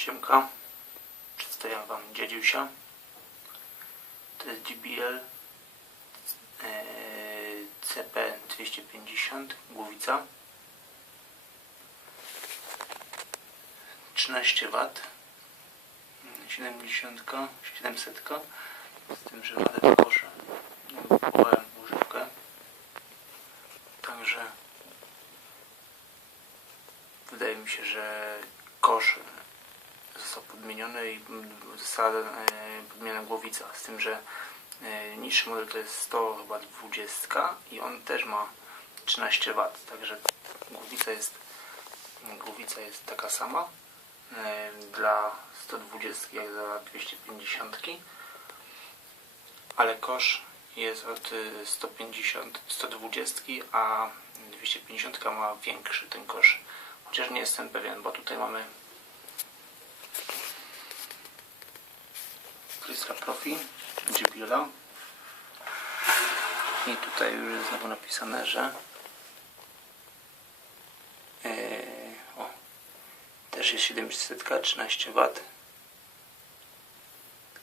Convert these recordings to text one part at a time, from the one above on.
Siemka, przedstawiam Wam dziedziusia. To jest GBL e, CP250 Głowica. 13 W 70 700 z tym, że będę w kosze kupowałem używkę także wydaje mi się, że kosz został podmieniony i została e, podmieniona głowica, z tym, że e, niższy model to jest 100 chyba 20 i on też ma 13 W, także głowica jest głowica jest taka sama e, dla 120 jak dla 250 ale kosz jest od y, 150 120 a 250 ma większy ten kosz. Chociaż nie jestem pewien bo tutaj mamy Krysla Profi i tutaj już jest znowu napisane, że yy, o, też jest 700 13 W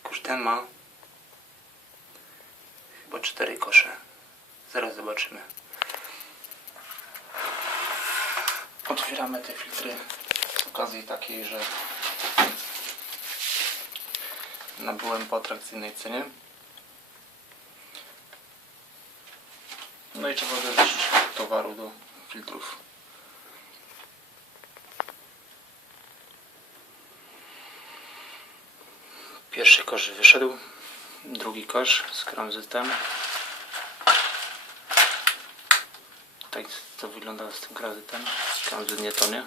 Kurz ten ma chyba 4 kosze. Zaraz zobaczymy. Otwieramy te filtry z okazji takiej, że nabyłem po atrakcyjnej cenie. No i trzeba dodać towaru do filtrów. Pierwszy kosz wyszedł, drugi kosz z kramzytem. Tak to wygląda z tym kramzytem. Kramzyt nie tonie.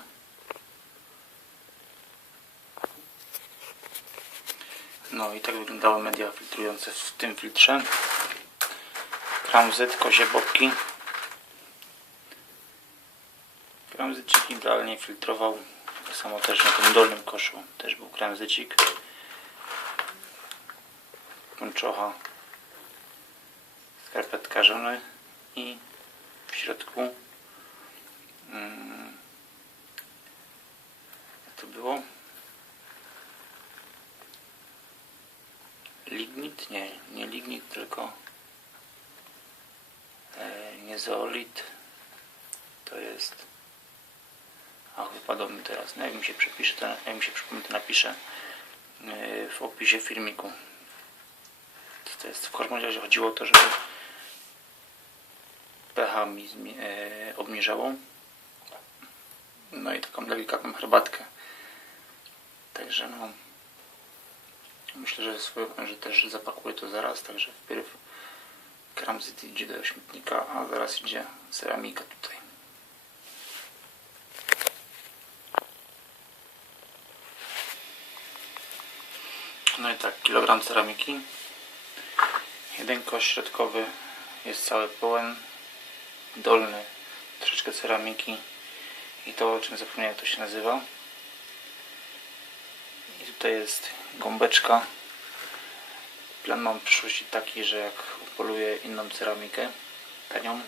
No i tak wyglądały media filtrujące w tym filtrze. Kramzyt, kozie bobki. Kramzycik idealnie filtrował. Tak samo też na tym dolnym koszu też był kramzycik. Ponczocha. Skarpetka żony i w środku mm, jak to było? Lignit? Nie, nie lignit, tylko e, nie zeolit. To jest. Ach, wypadło mi teraz. No jak mi się przepisze, to, jak mi się przypomni, to napiszę e, w opisie filmiku. To jest? W każdym razie chodziło o to, żeby pH mi e, obniżało. No i taką delikatną herbatkę. Także no. Myślę, że, swoje, że też zapakuję to zaraz, także wpierw kramzyt idzie do śmietnika, a zaraz idzie ceramika tutaj. No i tak, kilogram ceramiki. Jeden kosz środkowy jest cały pełen, dolny troszeczkę ceramiki i to o czym zapomniałem to się nazywa. Tutaj jest gąbeczka. Plan mam w przyszłości taki, że jak upoluję inną ceramikę tanią,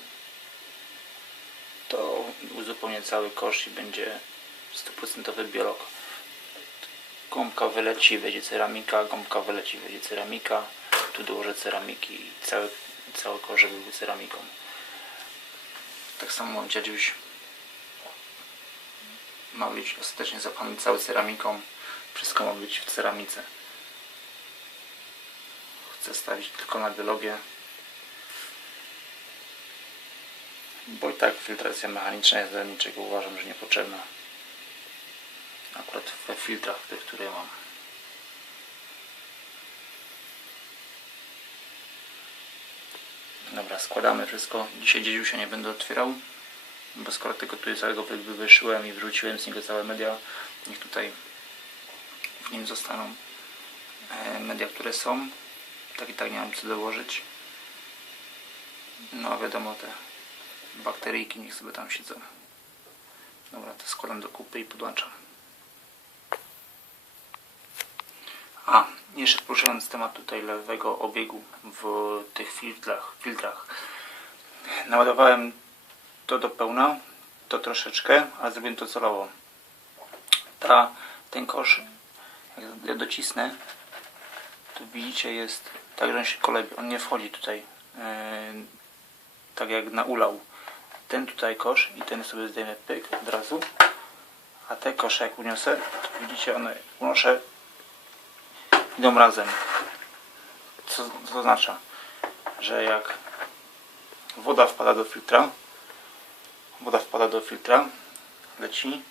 to uzupełnię cały kosz i będzie 100% biolog. Gąbka wyleci, wejdzie ceramika, gąbka wyleci, wejdzie ceramika. Tu dołożę ceramiki i cały, cały kosz byłby ceramiką. Tak samo dziadziuś ma być ostatecznie zapchany cały ceramiką. Wszystko ma być w ceramice. Chcę stawić tylko na biologię. Bo i tak filtracja mechaniczna jest dla niczego uważam, że niepotrzebna. Akurat we filtrach, tych, które mam. Dobra, składamy wszystko. Dzisiaj dziedziusia nie będę otwierał, bo skoro tego tu całego wywyszyłem i wrzuciłem z niego całe media, niech tutaj nim zostaną e, media, które są. Tak i tak nie mam co dołożyć. No a wiadomo, te bakteryjki niech sobie tam siedzą. Dobra, to składam do kupy i podłączam. A, jeszcze poruszając temat tutaj lewego obiegu w tych filtrach, filtrach. Naładowałem to do pełna, to troszeczkę, a zrobiłem to celowo. Ta, ten kosz Jak ja docisnę, to widzicie jest tak, że on się kolebie. On nie wchodzi tutaj e, tak jak na ulał. Ten tutaj kosz i ten sobie zdejmę pyk od razu. A te kosze jak uniosę, to widzicie one unoszę idą razem. Co, co to oznacza? Że jak woda wpada do filtra, woda wpada do filtra, leci,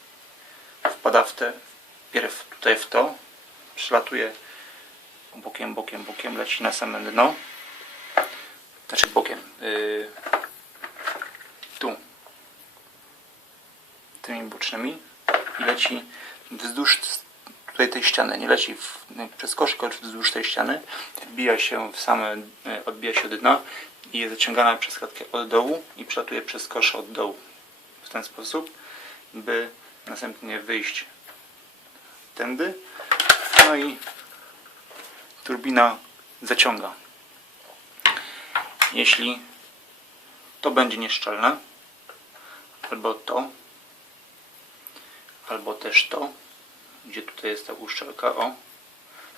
wpada w te, pierw tutaj w to, przylatuje bokiem, bokiem, bokiem, leci na same dno, znaczy bokiem, yy, tu, tymi bocznymi. I leci wzdłuż tutaj tej ściany, nie leci w, przez kosz, tylko wzdłuż tej ściany, wbija się w same, y, odbija się od dna i jest zaciągana przez klatkę od dołu i przelatuje przez kosz od dołu w ten sposób, by następnie wyjść tędy, no i turbina zaciąga. Jeśli to będzie nieszczelne, albo to, albo też to, gdzie tutaj jest ta uszczelka, o,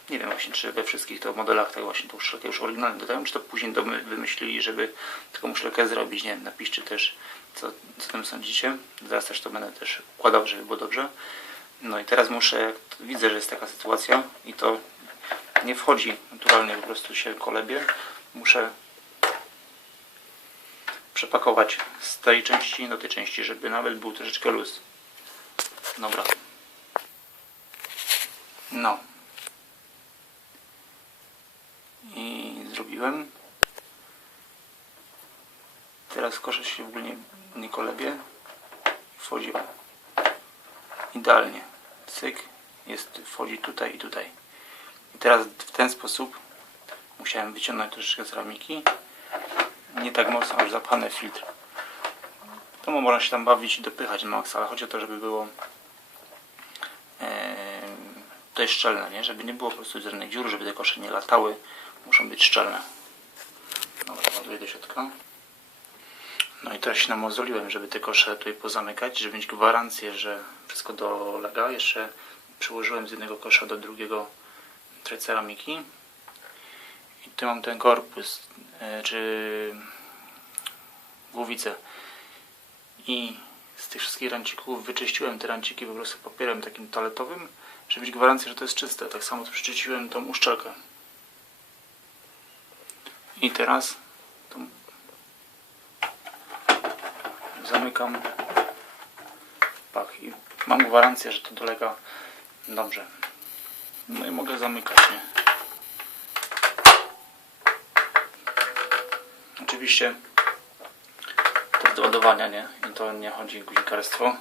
nie wiem właśnie, czy we wszystkich modelach tak właśnie tą uszczelkę już oryginalnie dodają, czy to później wymyślili, żeby taką uszczelkę zrobić, nie wiem, napiszcie też, co, co tym sądzicie. Zaraz też to będę też układał, żeby było dobrze. No i teraz muszę, widzę, że jest taka sytuacja i to nie wchodzi naturalnie, po prostu się kolebie, muszę przepakować z tej części do tej części, żeby nawet był troszeczkę luz. Dobra. No. I zrobiłem. Teraz kosze się w ogóle nie, nie kolebie. Wchodzi o. Idealnie. Cyk. Jest, wchodzi tutaj i tutaj. I teraz w ten sposób musiałem wyciągnąć troszeczkę ceramiki. Nie tak mocno, aż zapchany filtr. To można się tam bawić i dopychać na maksa, ale chodzi o to, żeby było to jest szczelne, nie? Żeby nie było po prostu żadnych dziur, żeby te kosze nie latały, muszą być szczelne. Dobra, ładuję do środka. No i teraz się namozoliłem, żeby te kosze tutaj pozamykać, żeby mieć gwarancję, że wszystko dolega. Jeszcze przyłożyłem z jednego kosza do drugiego trochę ceramiki. I tu mam ten korpus, e, czy głowicę. I z tych wszystkich rancików wyczyściłem te ranciki po prostu papierem takim toaletowym, żeby mieć gwarancję, że to jest czyste. Tak samo tu przyczyściłem tą uszczelkę. I teraz tą zamykam pach i mam gwarancję, że to dolega dobrze. No i mogę zamykać, nie? Oczywiście to jest do ładowania, nie? I to nie chodzi guzikarstwo.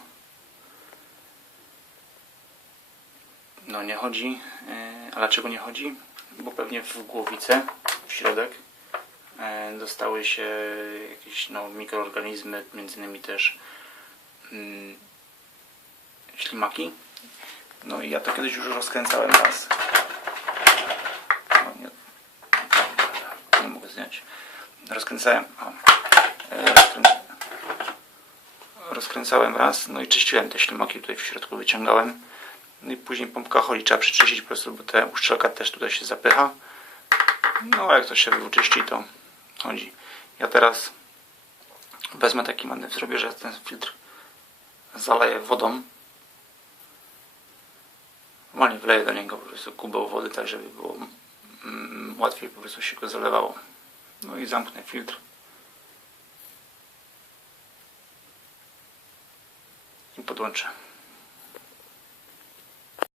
No nie chodzi, yy, a dlaczego nie chodzi? Bo pewnie w głowicę, w środek e, dostały się jakieś no, mikroorganizmy, między innymi też mm, ślimaki. No i ja to kiedyś już rozkręcałem raz. No, nie, nie mogę zdjąć. Rozkręcałem. O, e, rozkręc- rozkręcałem raz, no i czyściłem te ślimaki tutaj w środku, wyciągałem. No i później pompka chodzi, trzeba przyczyścić po prostu, bo ta uszczelka też tutaj się zapycha. No a jak to się wyczyści, to chodzi. Ja teraz wezmę taki manewr, zrobię, że ten filtr zaleję wodą. Normalnie wleję do niego po prostu kubeł wody, tak żeby było mm, łatwiej po prostu się go zalewało. No i zamknę filtr. I podłączę.